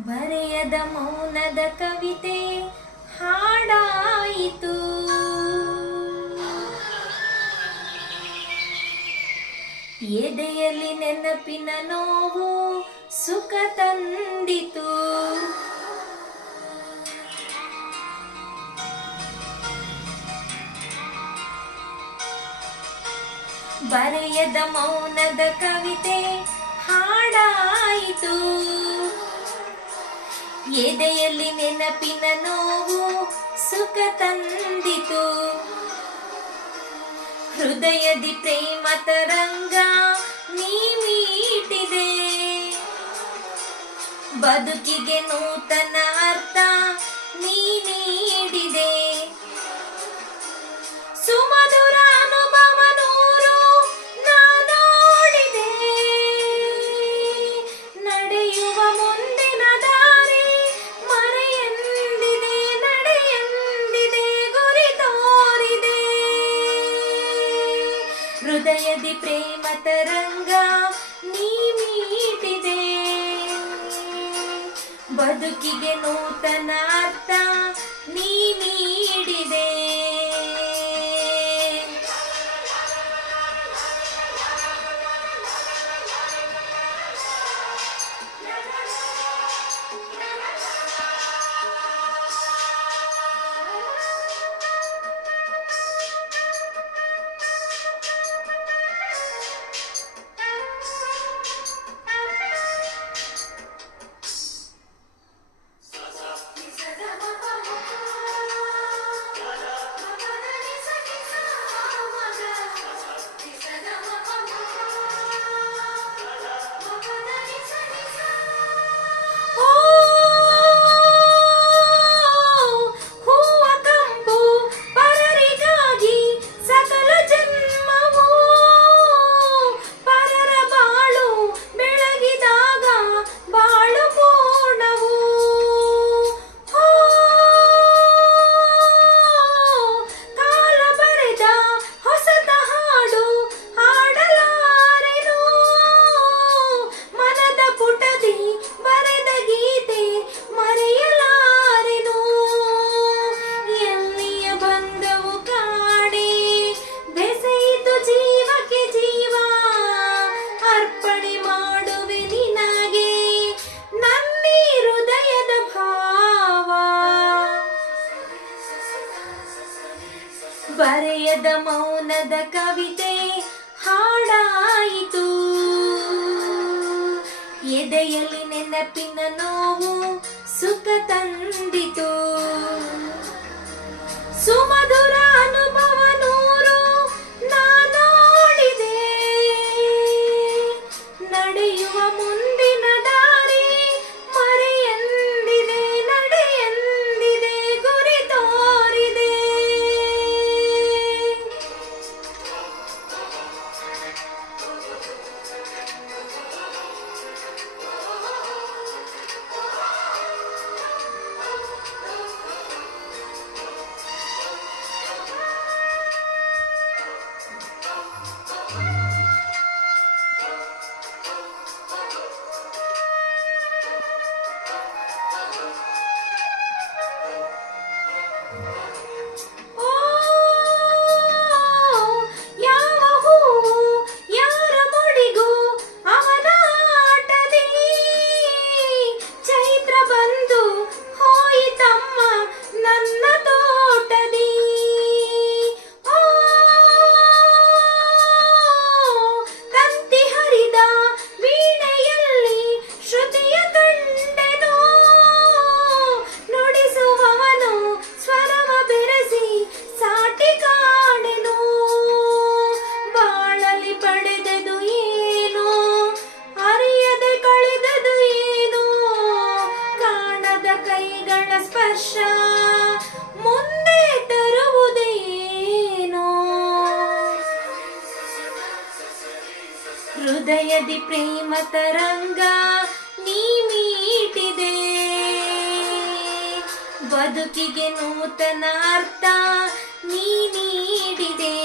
ಬರೆಯದ ಮೌನದ ಕವಿತೆ ಹಾಡಾಯಿತು. ಎದೆಯಲ್ಲಿ ನೆನಪಿನ ನೋವು ಸುಖ ತಂದಿತು. ಬರೆಯದ ಮೌನದ ಕವಿತೆ ಎದೆಯಲ್ಲಿ ನೆನಪಿನ ನೋವು ಸುಖ ತಂದಿತು. ಹೃದಯದಿ ಪ್ರೇಮ ತರಂಗ ನೀ ಬದುಕಿಗೆ ನೂತನ ಹೃದಯದಿ ಪ್ರೇಮ ತರಂಗ ನೀ ಬದುಕಿಗೆ ನೂತನ ಮೌನದ ಮೌನದ ಕವಿತೆ ಹಾಡಾಯಿತು. ಎದೆಯಲ್ಲಿ ನೆನಪಿನ ನೋವು ಸುಖ ತಂದ ನದಿ ಪ್ರೇಮ ತರಂಗ ನೀ ಮೀಟಿದೆ. ಬದುಕಿಗೆ ನೂತನ ಅರ್ಥ ನೀ ನೀಡಿದೆ.